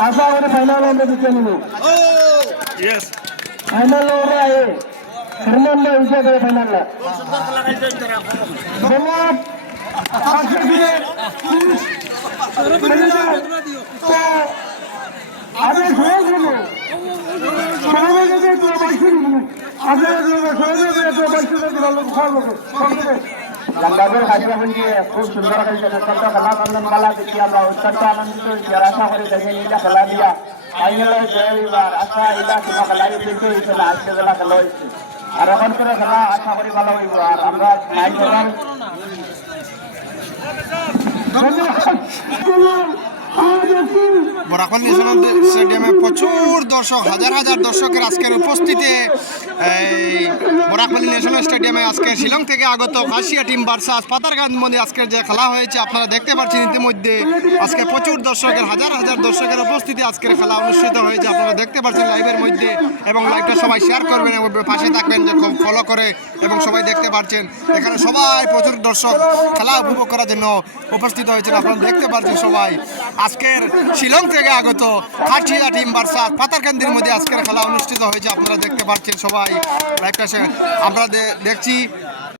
আশা করি ফাইনাল আমরা জিতে নিব ইয়েস ফাইনাল ওরে আয়ে ফেরনান্ডো উঠে করে ফাইনাল ধন্যবাদ আজকে দিনে তো আগে শুয়ে ছিল সবাই যদি একটু বাইশে দিন আপনারা সবাই যদি একটু বাইশে দিন ভালো খাওয়া লম্বাদের হাজিরা বলছি খুব সুন্দর খেলছে অত্যন্ত খেলা কন্দন মালা দেখি আমরা অত্যন্ত আনন্দিত আর আশা করি দেখে নিলে খেলা দিয়া ফাইনালে জয় আশা কিনা খেলা কিন্তু হয়েছিল আজকে বেলা খেলা হয়েছে আর এখন করে খেলা আশা করি ভালো হইব আর আমরা নাই করার বরাকল ন্যাশনাল স্টেডিয়ামে প্রচুর দর্শক হাজার হাজার দর্শকের আজকের উপস্থিতি। এই বরাকল ন্যাশনাল স্টেডিয়ামে আজকে শিলং থেকে আগত কাশিয়া টিম বার্সাস পাতারগাঁজ মধ্যে আজকের যে খেলা হয়েছে, আপনারা দেখতে পাচ্ছেন ইতিমধ্যে আজকে প্রচুর দর্শকের, হাজার হাজার দর্শকের উপস্থিতি আজকের খেলা অনুষ্ঠিত হয়েছে। আপনারা দেখতে পাচ্ছেন লাইভের মধ্যে এবং লাইভটা সবাই শেয়ার করবেন এবং পাশে থাকবেন যে ফলো করে এবং সবাই দেখতে পাচ্ছেন। এখানে সবাই প্রচুর দর্শক খেলা উপভোগ করার জন্য উপস্থিত হয়েছেন। আপনারা দেখতে পাচ্ছেন সবাই আজকের শিলং থেকে আগত খাটিয়া টিম বার্সা পাতারকান্দির মধ্যে আজকের খেলা অনুষ্ঠিত হয়েছে। আপনারা দেখতে পাচ্ছেন সবাই। লাইভটা আমরা দেখছি